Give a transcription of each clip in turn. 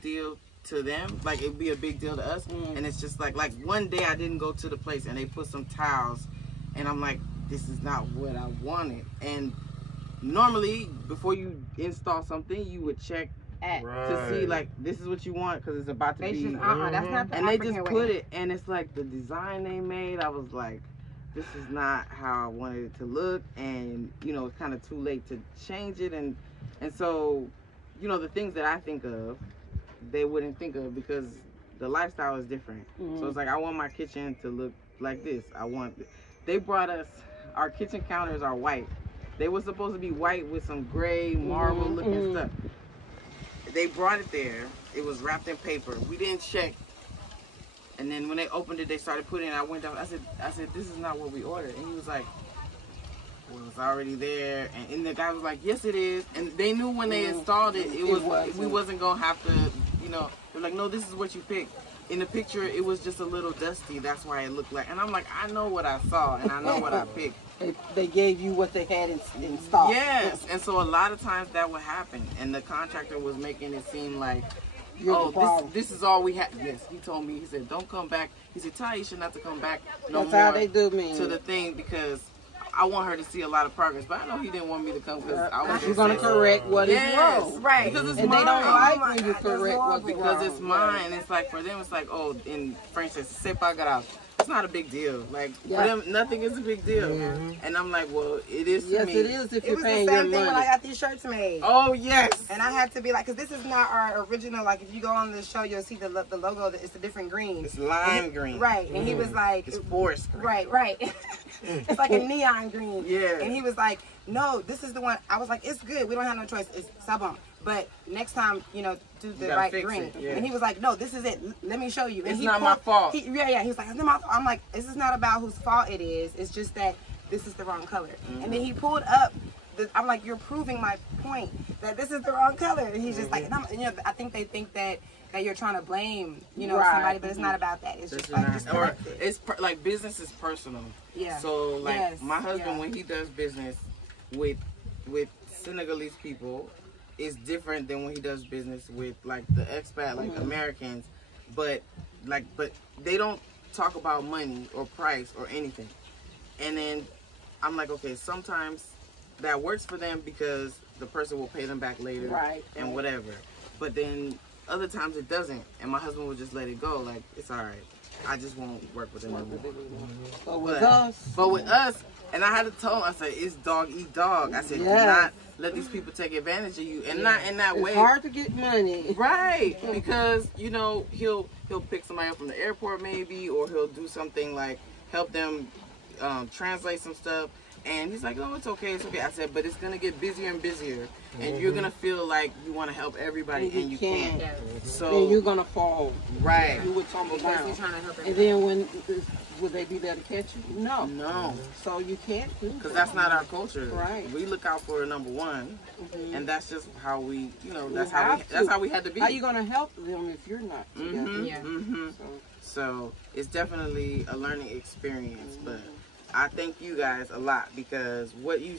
big deal to them, like it'd be a big deal to us. And it's just like one day I didn't go to the place and they put some tiles, and I'm like, this is not what I wanted. And normally before you install something, you would check to see like this is what you want, because it's about to be. That's not the and they African just way. put it, and it's like the design they made. I was like, this is not how I wanted it to look, and you know, it's kind of too late to change it, and so, you know, the things that I think of, they wouldn't think of, because the lifestyle is different. So it's like, I want my kitchen to look like this. They brought us, our kitchen counters are white. They were supposed to be white with some gray marble looking stuff. They brought it there. It was wrapped in paper. We didn't check. And then when they opened it, they started putting it. I went down. I said, this is not what we ordered. And he was like, well, it was already there. And the guy was like, yes, it is. And they knew when they installed it, we wasn't gonna have to, you know. They're like, no, this is what you picked. In the picture, it was just a little dusty. That's why it looked like. And I'm like, I know what I saw, and I know what I picked. They gave you what they had in stock. Yes, and so a lot of times that would happen, and the contractor was making it seem like, this is all we had. Yes, he told me. He said, don't come back. He said, tell Aisha not to come back no more. That's how they do me. To the thing, because I want her to see a lot of progress. But I know he didn't want me to come because I was. You're gonna correct what is wrong, right? Because it's and mine. they don't like when you correct what's wrong. Because it's mine. It's like, for them, it's like, oh, in French, it's c'est pas grave. It's not a big deal. Like, for them, nothing is a big deal. And I'm like, well, it is to me. Yes, it is if you're paying your money. It was the same thing when I got these shirts made. Oh, yes. And I had to be like, because this is not our original, like, if you go on the show, you'll see the logo, it's a different green. It's lime green. Right. And he was like. It's forest green. Right. It's like a neon green. Yeah. And he was like, no, this is the one. I was like, it's good. We don't have no choice. It's sabon. But next time, you know, do the right green. Yeah. And he was like, no, this is it. Let me show you. And it's not my fault. He was like, it's not my fault. I'm like, this is not about whose fault it is. It's just that this is the wrong color. And then he pulled up. I'm like, you're proving my point that this is the wrong color. And he's just like, you know, I think they think that you're trying to blame, you know, somebody, but it's not about that. It's just like, or it's like business is personal. Yeah. So like my husband, when he does business with Senegalese people, is different than when he does business with like the expat, like Americans, but they don't talk about money or price or anything. And then I'm like, okay, sometimes that works for them because the person will pay them back later, and whatever. But then other times it doesn't, and my husband will just let it go. Like, it's all right. I just won't work with them anymore. But with us, and I had to tell him, I said, it's dog eat dog. I said, do not let these people take advantage of you, and not in that way. It's hard to get money, right? Because you know he'll pick somebody up from the airport maybe, or he'll do something like help them translate some stuff. And he's like, oh, it's okay, it's okay. I said, but it's going to get busier and busier. And you're going to feel like you want to help everybody and you can't. So then you're going to fall. Right. You would tumble down. He's trying to help and then would they be there to catch you? No. No. So you can't do that. Because that's not our culture. Right. We look out for number one. And that's just how we, you know, that's how we had to be. How are you going to help them if you're not together? So it's definitely a learning experience. But I thank you guys a lot, because what you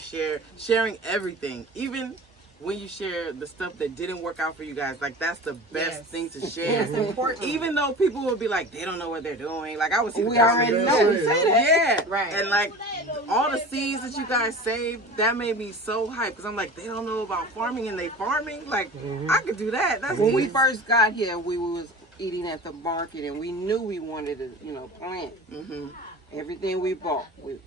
sharing everything, even when you share the stuff that didn't work out for you guys, like that's the best thing to share. It's important. Even though people will be like, they don't know what they're doing. Like I would see we already know. We say that. Yeah, right. And like all the seeds that you guys saved, that made me so hyped, because I'm like, they don't know about farming and they farming. Like I could do that. That's when we first got here, we was eating at the market, and we knew we wanted to, you know, plant. Everything we bought, we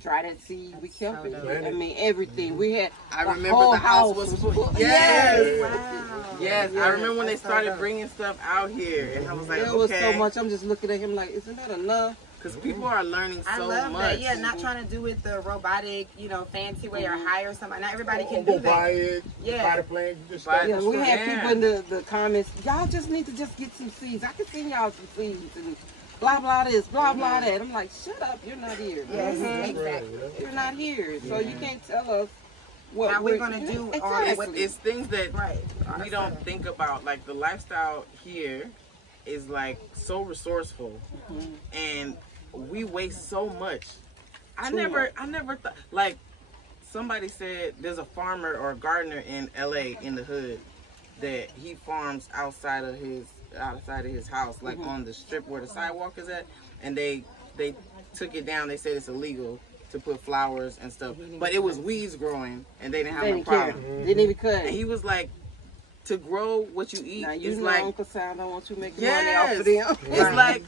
dried that seed, we kept it. I mean, everything. We had. I remember the house was full. Yes. Wow. Yes. I remember when they started bringing stuff out here, and I was like, it was so much. I'm just looking at him like, isn't that enough? Because people are learning so much. I love that. Yeah, not trying to do it the robotic, you know, fancy way or hire somebody. Not everybody can do that. Buy it. Buy the plant. Just yeah, we had people in the comments. Y'all just need to just get some seeds. I can send y'all some seeds and blah blah this, blah blah that. I'm like, shut up, you're not here. Yes, exactly. You're not here, so you can't tell us what we're gonna do. It's things that we don't think about. Like the lifestyle here is like so resourceful, and we waste so much. I never thought, like somebody said there's a farmer or a gardener in LA in the hood that he farms outside of his house, like on the strip where the sidewalk is at, and they took it down. They said it's illegal to put flowers and stuff, but it was weeds growing, and they didn't have no problem. Didn't even cut And it. he was like, to grow what you eat Now you is know like, Uncle Sam don't want you making yes, money off of them. it's like,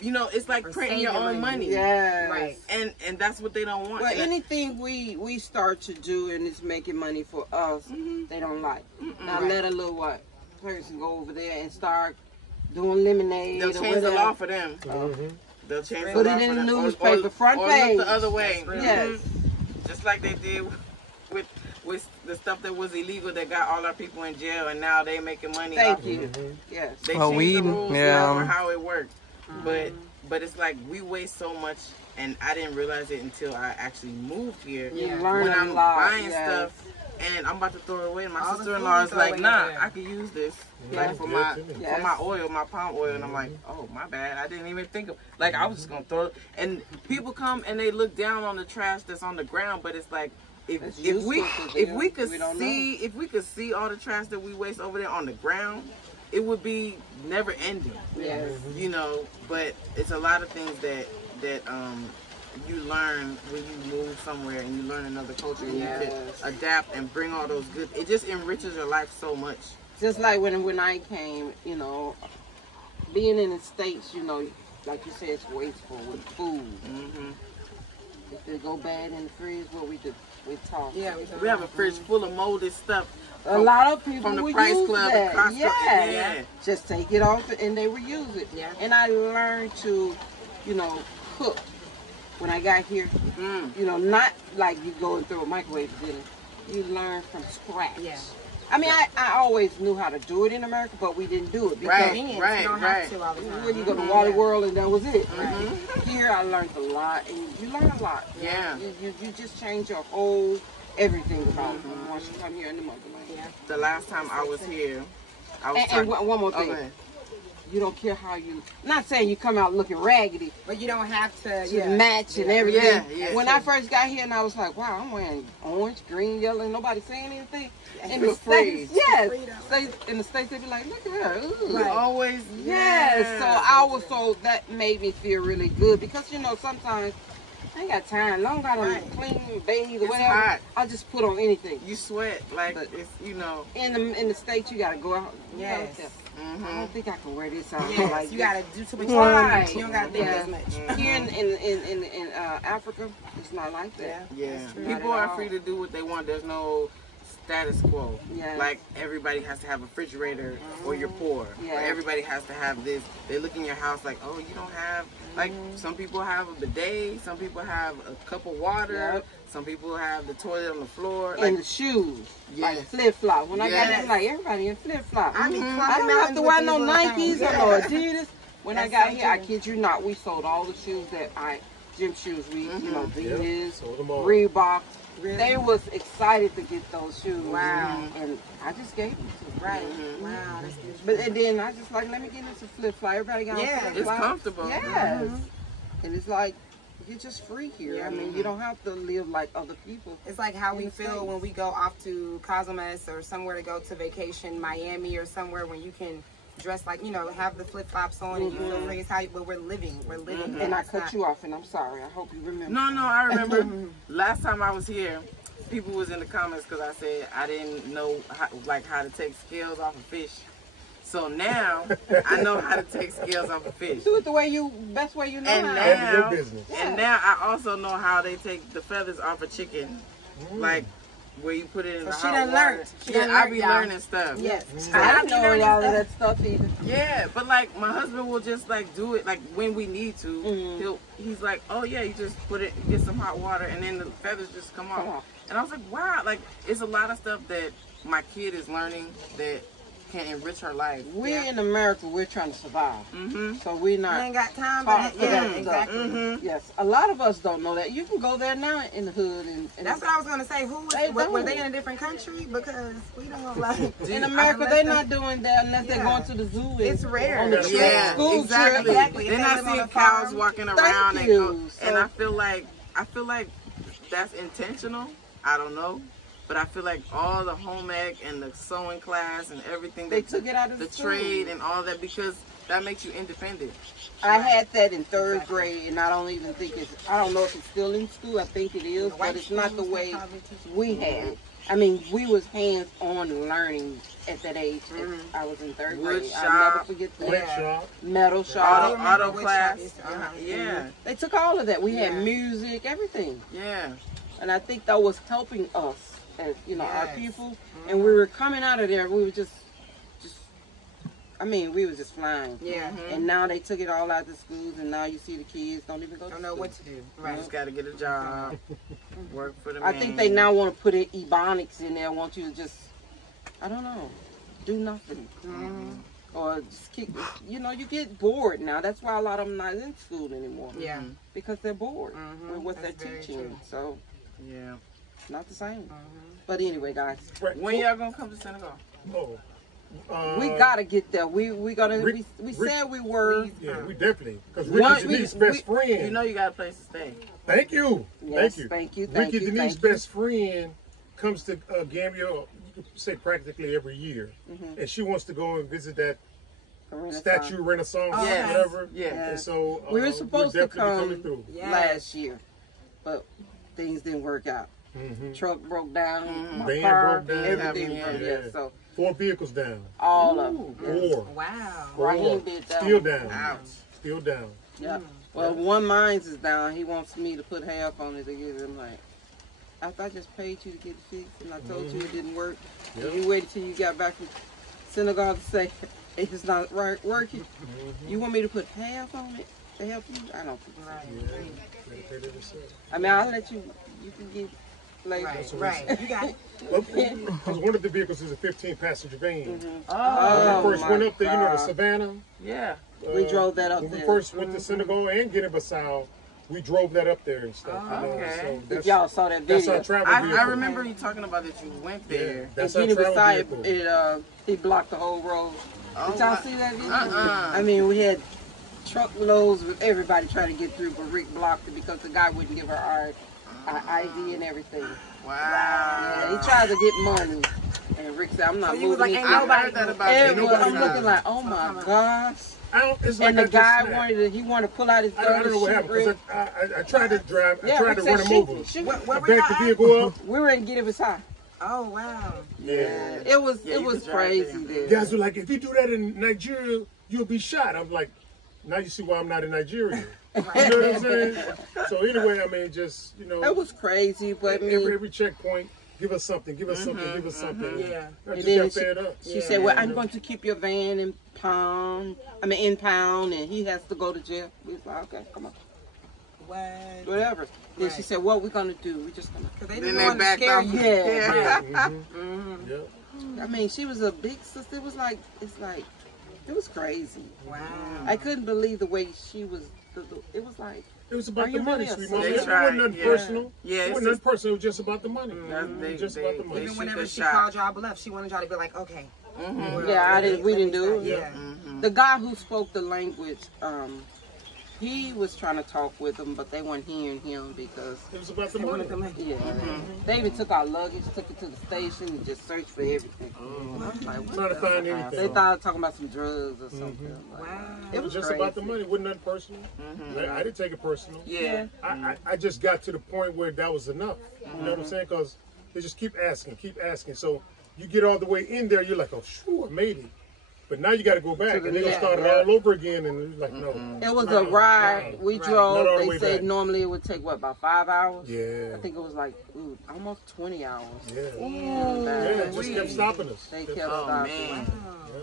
you know, it's like Or printing your saving own money. Yes. Right. And that's what they don't want. Well, And anything we start to do and it's making money for us, they don't like. Now let a little person go over there and start doing lemonade they'll or change the whatever. law for them. They'll change the Put law it in for the them. newspaper, front or page. look the other way. Yes. Just like they did with the stuff that was illegal that got all our people in jail, and now they making money. Thank off of you. it. Yes. They Well, changed weed, the rules yeah. for how it worked. But it's like we waste so much, and I didn't realize it until I actually moved here. You Yeah. learn When a I'm lot. buying yes. stuff, and I'm about to throw it away, and my All the sister-in-law food is throw like, away nah, there. I could use this, Yeah. like for my Yes. oil, my palm oil, and I'm like, oh my bad, I didn't even think of, like I was just gonna throw it. And people come and they look down on the trash that's on the ground, but it's like, if It's we useful to them. we could We don't see all the trash that we waste over there on the ground, it would be never ending. Yes. You know, but it's a lot of things that you learn when you move somewhere and you learn another culture and you Yes. can adapt and bring all those good. It just enriches your life so much. Just like when I came, you know, being in the States, you know, like you said, it's wasteful with food. Hmm If it go bad in the fridge, what we do, we toss. Yeah, We have a fridge full of molded stuff. A lot of people from the will Price use Club that. and Costco. Yeah. Yeah. Just take it off and they will use it. Yeah. And I learned to, you know, cook when I got here. Mm. You know, not like you go and throw a microwave dinner. You learn from scratch. Yeah. I mean, I always knew how to do it in America, but we didn't do it because Right. Convenience, you don't have to all the time. where you go to Wally World and that was it. Mhm. Here I learned a lot, and you learn a lot. Yeah. You just change your whole everything about you once you come here in the motherland. Yeah. The last time I was here, I was And one more thing. Okay. You don't care how you, not saying you come out looking raggedy, But you don't have to to match and everything. Yeah, yeah. When I first got here and I was like, wow, I'm wearing orange, green, yellow, and nobody saying anything. In the Feel free. States, yes. Freedom. In the States, they be like, look at her. Ooh. You always Yes. So that made me feel really good because, you know, sometimes I ain't got time. Long got to Right. clean, bathe, or It's whatever. hot. I just put on anything. You sweat like But- it's, you know. In the States, you got to go out. You gotta Yes. tell, I Mhm. don't think I can wear this out. Yes, like you this. gotta do too much Right. work. You don't gotta think Yeah. as much. Here in Africa, it's not like that. Yeah. Yeah, That's true. people Not at are all. free to do what they want. There's no status quo. Yes. Like everybody has to have a refrigerator or you're poor. Yes. Or everybody has to have this. They look in your house like, oh, you don't have, like some people have a bidet, some people have a cup of water, Yep. some people have the toilet on the floor. And Like, the shoes, Yes. like flip flops. When I got Yes. here, like everybody in flip flops. I be I climbing don't have to mountains wear with no these little Nikes things. or no Adidas. When I That's got so here, I true. kid you not, we sold all the shoes that gym shoes, you know, Adidas, Sold them all. Reebok. Really? They was excited to get those shoes. Wow. And I just gave them to them. Right. Wow. That's good. But and then I just like, let me get into flip flop. Everybody got Yeah. on flip it's flops. comfortable. Yes. And it's like, you're just free here. Yeah. I mean, you don't have to live like other people. It's like how In we the feel States. when we go off to Cozumel or somewhere to go to vacation, Miami or somewhere when you can dress like, you know, have the flip flops on and you feel free. It's how you, but we're living. We're living. And I It's cut not- you off, and I'm sorry. I hope you remember. No, I remember last time I was here, people was in the comments because I said I didn't know how to take scales off of fish. So now I know how to take scales off of fish. Do it the way best way you know And how. Handle your now, business. and now I also know how they take the feathers off of chicken, like where you put it in So the she hot done water. learned. She Yeah, done I learned, be y'all. learning stuff. Yes. I be didn't know learning all of stuff. that stuff either. Yeah, but like my husband will just like do it like when we need to. Mhm. He's like, oh yeah, you just put it, get some hot water, and then the feathers just come Come off. off. And I was like, wow, like it's a lot of stuff that my kid is learning that can enrich her life. We're in America. We're trying to survive, Mhm. so we're You not. ain't got time Talk for to that. Yeah, that exactly. Mhm. Yes, a lot of us don't know that. You can go there now in the hood, and That's what I was gonna say. Who was, They were don't. they in a different country? Because we don't like. in America unless they're they- not doing that unless they're Yeah. going to the zoo. and It's rare. On the trip, Yeah, school exactly. trip. Exactly. They're If they not live on seeing a cows farm. walking Thank around, you. and So- I feel like that's intentional. I don't know, But I feel like all the home ec and the sewing class and everything, They took it out of the school. trade and all that, because that makes you independent. I had that in 3rd grade, and I don't even think I don't know if it's still in school. I think it is, but it's not the way we had it. I mean, we was hands-on learning at that age. I was in 3rd grade. Wood I'll shop, never forget that. Flint shop. Metal shop. auto class. Yeah. Yeah, They took all of that. We had Yeah. music, everything. yeah. And I think that was helping us as, you know, our Yes. people. And we were coming out of there, we were just I mean, we was just flying. Yeah. And now they took it all out of the schools, and now you see the kids don't even go to Don't know school. what to do. You Right. just got to get a job, work for the I man. think they now want to put in ebonics in there, want you to just, I don't know, do nothing. Or just kick, you know, you get bored now. That's why a lot of them not in school anymore. Yeah. Because they're bored with what That's they're very teaching. true. So, Yeah. not the same. But anyway, guys, Right. When y'all gonna come to Senegal? Oh. we gotta get there. We gonna. Rick- we Rick- said we were. Yeah, we definitely. Because One- Ricky Denise's best friend. You know you got a place to stay. Thank you. Yes, Thank you. thank Ricky you, Denise's thank you. best friend comes to Gambia, you could say practically every year. And she wants to go and visit that Renaissance. statue, Renaissance, Yes. whatever. Yeah. And so We were supposed to definitely come coming through. Yes. last year, but things didn't work out. Truck broke down, my Van car, broke down. everything Yeah. broke. Yeah, so 4 vehicles down. all of them. Yes. 4. Wow. Raheem did that Still one. down. Ouch. Still down. Yeah. Well, one mine's is down. He wants me to put half on it to get it. I'm like, after I just paid you to get it fixed, and I told you it didn't work, and you waited till you got back from Senegal to say it's not right working. You want me to put half on it to help you? I don't think so. Right. I mean, I'll let you. You can get later. Right. Right. You got it. Because one of the vehicles is a 15-passenger van. Oh, When we first my went up there, you know, the God. Savannah. yeah. We drove that up When we there. first went to Senegal and Guinea-Bissau, we drove that up there and stuff. you know, okay. so If that's, y'all saw that that's our video, travel vehicle. I remember you talking about that you went Yeah, there. that's in our Guinea travel Bissau, vehicle. he blocked the whole road. Oh, Did y'all wow. see that video? Uh-uh. I mean, we had truckloads with everybody trying to get through, but Rick blocked it because the guy wouldn't give her our ID and everything. Wow. Yeah, he tried to get money, and Rick said, "I'm not So you was moving." like, this ain't I thing." nobody heard that about And you. I'm looking like, oh my gosh. It's like And the I just guy snapped. he wanted to pull out his gun. I don't know what and happened shoot because Rick. I tried to drive. I Yeah, tried Rick to said, run him shoot, over. shoot. Where I were backed the y'all at? vehicle up. We were in Guinea Bissau. Oh wow. Yeah. It was Yeah, it you was could drive crazy there. there. Guys were like, if you do that in Nigeria, you'll be shot. I'm like, now you see why I'm not in Nigeria. You know what I'm saying? So anyway, I mean, just, you know, It was crazy, but I mean, every checkpoint, give us something, give us something, give us something. Yeah. I And just then got fed up. she said, "Well, I'm going to keep your van in pound, and he has to go to jail." We was like, "Okay, come on, What? whatever." Then she Right. said, "What we gonna do? We just gonna." Because they Then didn't they want to backed scare off. you. Yeah. Yep. I mean, she was a big sister. It was like it was crazy. Wow. I couldn't believe the way she was. It was like, It was about Are the you money, really a sweet mama. sister? It wasn't nothing Yeah. personal. Yeah, It it's wasn't just- nothing personal. It was just about the money. They- Just they- about the money. they Even shoot whenever the she shot. called y'all bluff, she wanted y'all to be like, okay. yeah, we didn't do it. Yeah. The guy who spoke the language, he was trying to talk with them, but they weren't hearing him because. It was about the They money. wanted the money. Yeah, they even took our luggage, took it to the station, and just searched for everything. I was like, what Trying to the- find They anything. thought I was talking about some drugs or something. Like, Wow. it It was was just crazy. about the money. It wasn't nothing personal. I didn't take it personal. Yeah. I just got to the point where that was enough. You know what I'm saying? Because they just keep asking. So you get all the way in there, you're like, oh, sure, I made it. But now you got to go back, and they're going to start it all over again. And it's like, no. It was a ride. We Not drove. all the They way said back. normally it would take, what, about 5 hours? Yeah. I think it was like, almost 20 hours. Yeah. And, Yeah, it just kept stopping us. They kept Oh, stopping. man.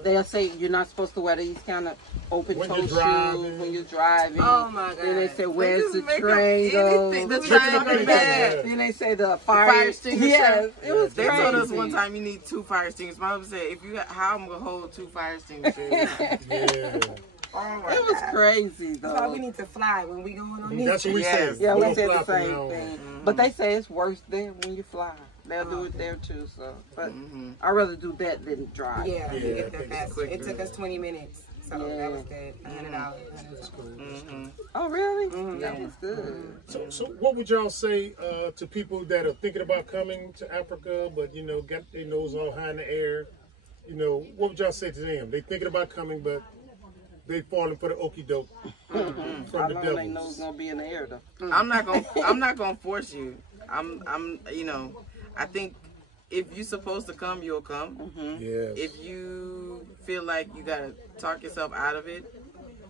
They'll say you're not supposed to wear these kind of open When toe you're shoes driving. when you're driving. Oh, my Then they God. say, where's just the make up train go? anything. The Who's train talking go about bad. Then they say the Fire fire extinguisher. Yes, it was They crazy. told us one time you need 2 fire extinguishers. My mom said, how I'm gonna hold 2 fire extinguishers? Yeah. Oh my It was God. crazy That's why though. we need to fly when we going on these That's what we Yes. said. Yeah, we Don't said fly the from same now on. thing. But they say it's worse there when you fly. They'll do it there too. So, but I'd rather do that than drive. Yeah, Yeah, we get I there think it's fast. quicker. It took us 20 minutes. So that was good. $100. Oh, really? That was good. So what would y'all say to people that are thinking about coming to Africa, but you know, got their nose all high in the air? You know, what would y'all say to them? They thinking about coming, but they falling for the okie doke from the devil. They know it's gonna be in the air though. I'm not gonna force you. You know, I think if you're supposed to come, you'll come. Yes. If you feel like you gotta talk yourself out of it,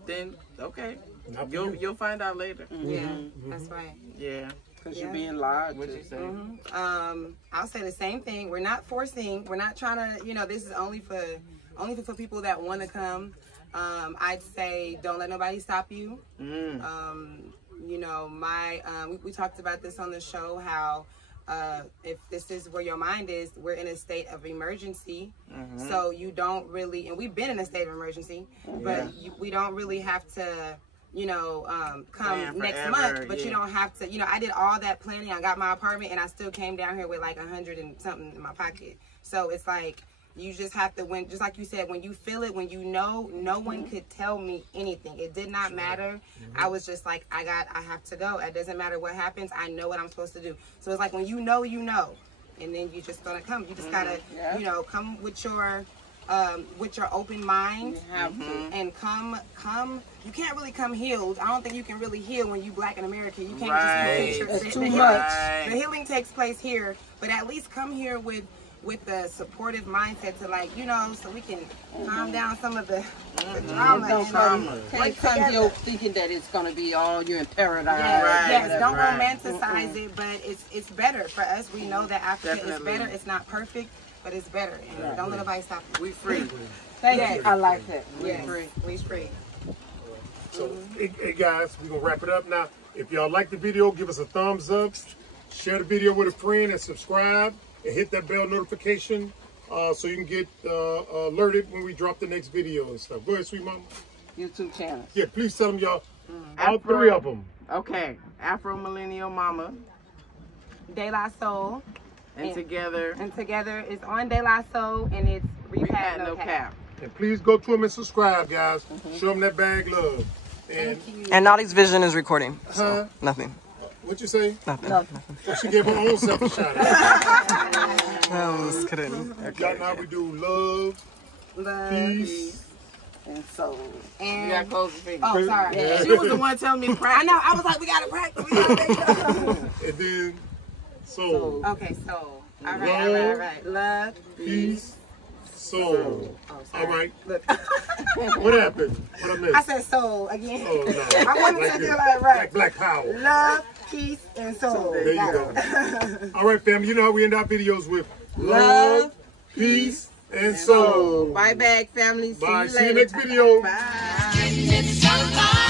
then okay, you'll find out later. Yeah, that's right. Yeah. Because you're being lied to. What'd you say? I'll say the same thing. We're not forcing. We're not trying to. You know, this is only for people that want to come. I'd say don't let nobody stop you. You know, we talked about this on the show, how if this is where your mind is, we're in a state of emergency. So you don't really, and we've been in a state of emergency, but we don't really have to, you know, come next month, but you don't have to, you know, I did all that planning. I got my apartment and I still came down here with like 100 and something in my pocket. So it's like, you just have to, just like you said, when you feel it, when you know, no one could tell me anything. It did not matter. I was just like, I have to go. It doesn't matter what happens. I know what I'm supposed to do. So it's like when you know, and then you just gonna come. You just gotta, you know, come with your open mind. You have to. And come. You can't really come healed. I don't think you can really heal when you Black in America. You can't just it's too much. The healing takes place here, but at least come here with the supportive mindset to, like, you know, so we can calm down some of the drama. Can't come here thinking that it's going to be all you're in paradise. Yes, don't romanticize it, but it's better for us. We know that Africa is better. It's not perfect, but it's better. And don't let nobody stop you. We free. Thank you. I like that. We free. We free. So, hey guys, we're going to wrap it up now. If y'all like the video, give us a thumbs up. Share the video with a friend and subscribe. And hit that bell notification so you can get alerted when we drop the next video and stuff. Go ahead, sweet mama. YouTube channel. Yeah, please tell them y'all. All three of them. Okay. Afro, Millennia, Momma. Dailah Soul. And together. And together it's on Dailah Soul, and it's Repat No Cap. And please go to them and subscribe, guys. Show them that bag love. And, And Naudie's vision is recording. So nothing. What you say? Nothing. Well, she gave her own self a shout out. I'm just kidding. Y'all know how we do love, peace, and soul. And You got to close the finger. oh, sorry. She was the one telling me to practice. I know. I was like, we gotta practice. We gotta make sure. and then soul. Okay, soul. All right. Love, Peace, soul. Oh, sorry. All right. Look, What happened? What I missed? I said soul again. Oh, no. I wanted to do like Like Black Power. love, peace, and soul. There you go. All right, family. You know how we end our videos with Love, peace, and soul. Bye back, family. Bye. See you See you later. next video. Bye. It's so fun.